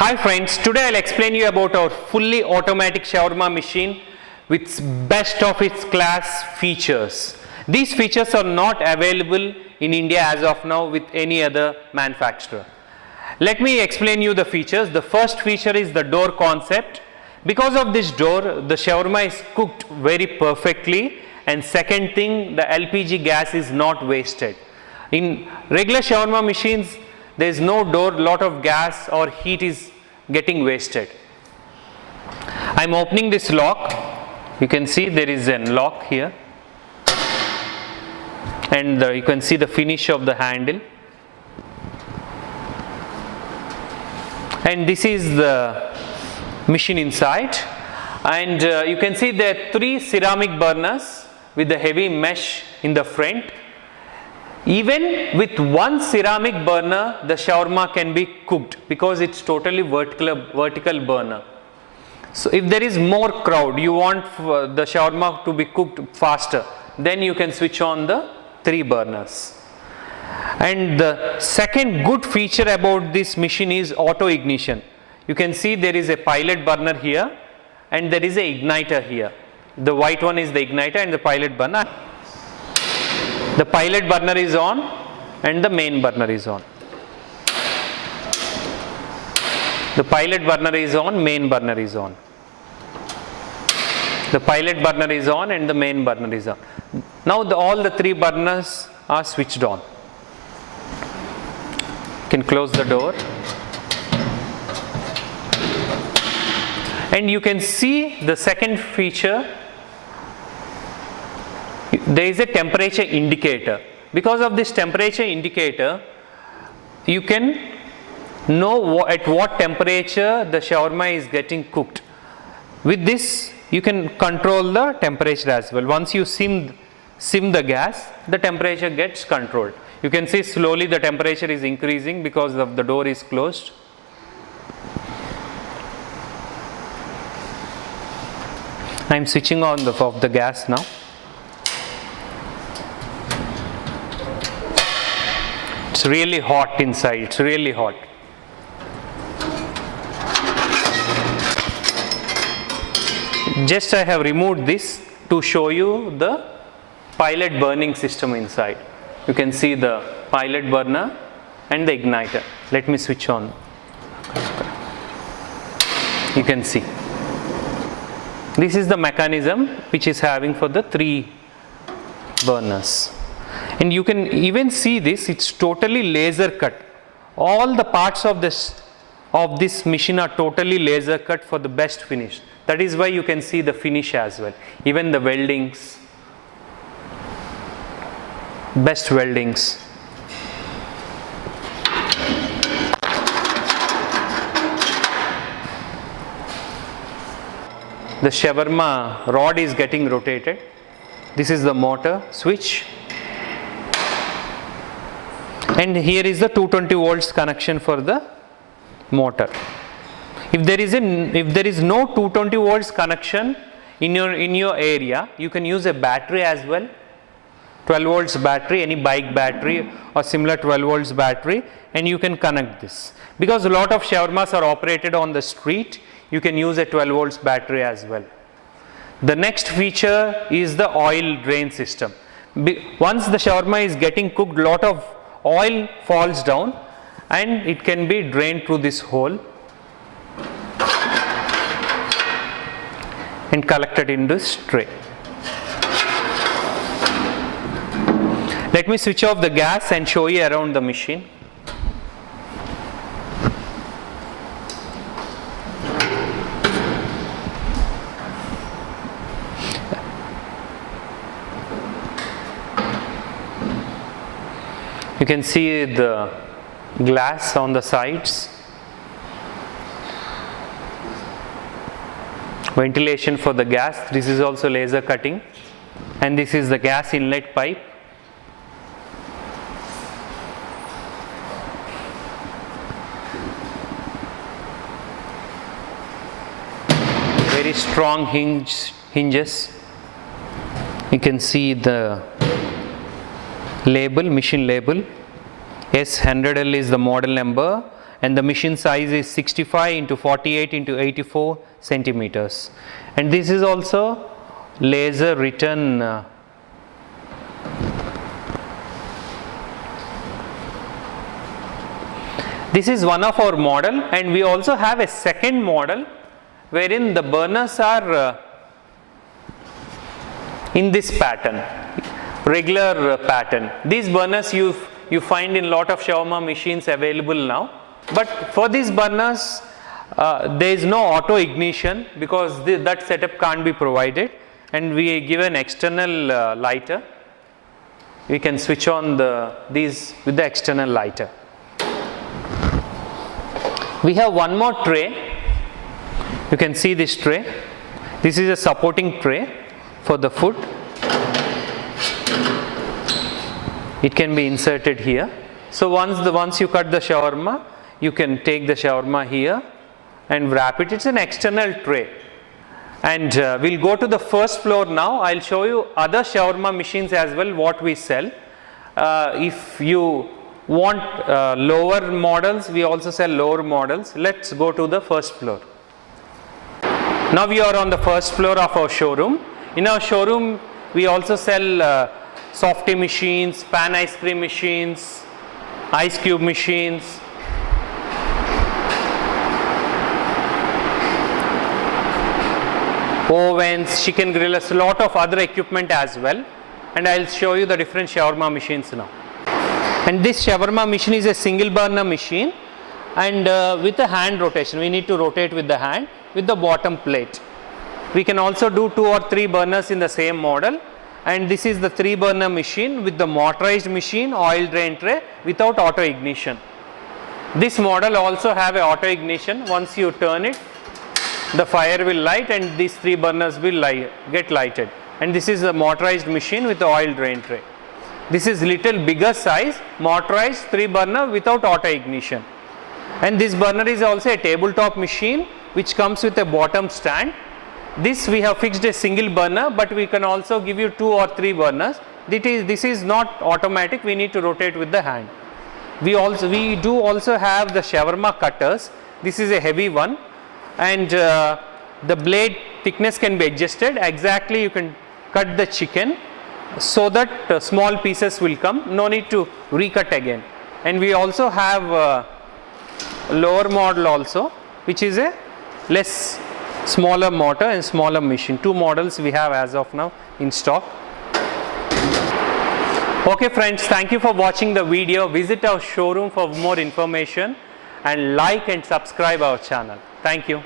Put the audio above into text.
Hi friends, today I'll explain you about our fully automatic shawarma machine with best of its class features. These features are not available in India as of now with any other manufacturer. Let me explain you the features. The first feature is the door concept. Because of this door, the shawarma is cooked very perfectly, and second thing, the LPG gas is not wasted. In regular shawarma machines, there is no door, lot of gas or heat is getting wasted. I am opening this lock. You can see there is a lock here, and you can see the finish of the handle. And this is the machine inside, and you can see there are 3 ceramic burners with the heavy mesh in the front. Even with one ceramic burner, the shawarma can be cooked because it's totally vertical burner. So if there is more crowd, you want the shawarma to be cooked faster, then you can switch on the 3 burners. And the second good feature about this machine is auto ignition. You can see there is a pilot burner here and there is a igniter here. The white one is the igniter and the pilot burner. The pilot burner is on and the main burner is on. The pilot burner is on, main burner is on. The pilot burner is on and the main burner is on. Now all the 3 burners are switched on. You can close the door. And you can see the second feature. There is a temperature indicator. Because of this temperature indicator, you can know at what temperature the shawarma is getting cooked. With this, you can control the temperature as well. Once you sim the gas, the temperature gets controlled. You can see slowly the temperature is increasing because of the door is closed. I am switching on off the gas now. It's really hot inside, it's really hot. Just I have removed this to show you the pilot burning system inside. You can see the pilot burner and the igniter. Let me switch on. You can see. This is the mechanism which is having for the 3 burners. And you can even see this, it's totally laser cut. All the parts of this machine are totally laser cut for the best finish. That is why you can see the finish as well. Even the weldings, best weldings. The shawarma rod is getting rotated. This is the motor switch. And here is the 220 volts connection for the motor. If there is no 220 volts connection in your area, you can use a battery as well. 12 volts battery, any bike battery or similar 12 volts battery, and you can connect this. Because a lot of shawarmas are operated on the street, you can use a 12 volts battery as well. The next feature is the oil drain system. Once the shawarma is getting cooked, lot of oil falls down and it can be drained through this hole and collected in this tray. Let me switch off the gas and show you around the machine. You can see the glass on the sides. Ventilation for the gas. This is also laser cutting. And this is the gas inlet pipe. Very strong hinges. You can see the label, machine label. S100L is the model number and the machine size is 65 into 48 into 84 centimeters. And this is also laser written this is one of our model, and we also have a second model wherein the burners are in this pattern, regular pattern. These burners you find in lot of shawarma machines available now, but for these burners there is no auto ignition because that setup can't be provided, and we give an external lighter. We can switch on these with the external lighter. We have one more tray. You can see this tray. This is a supporting tray for the food. It can be inserted here. So once you cut the shawarma, you can take the shawarma here and wrap it. It's an external tray. And we'll go to the first floor now. I'll show you other shawarma machines as well, what we sell. If you want lower models, we also sell lower models. Let's go to the first floor. Now we are on the first floor of our showroom. In our showroom, we also sell softy machines, pan ice cream machines, ice cube machines, ovens, chicken grillers, a lot of other equipment as well. And I'll show you the different shawarma machines now. And this shawarma machine is a single burner machine, and with a hand rotation, we need to rotate with the hand with the bottom plate. We can also do 2 or 3 burners in the same model, and this is the 3 burner machine with the motorized machine, oil drain tray without auto ignition. This model also have a auto ignition. Once you turn it, the fire will light and these 3 burners will get lighted. And this is a motorized machine with the oil drain tray. This is little bigger size, motorized 3 burner without auto ignition. And this burner is also a tabletop machine which comes with a bottom stand. This we have fixed a single burner, but we can also give you 2 or 3 burners. This is not automatic, we need to rotate with the hand. We do also have the shawarma cutters. This is a heavy one, and the blade thickness can be adjusted. Exactly, you can cut the chicken so that small pieces will come, no need to recut again. And we also have a lower model also, which is a less smaller motor and smaller machine. 2 models we have as of now in stock. Okay friends, thank you for watching the video. Visit our showroom for more information and like and subscribe our channel. Thank you.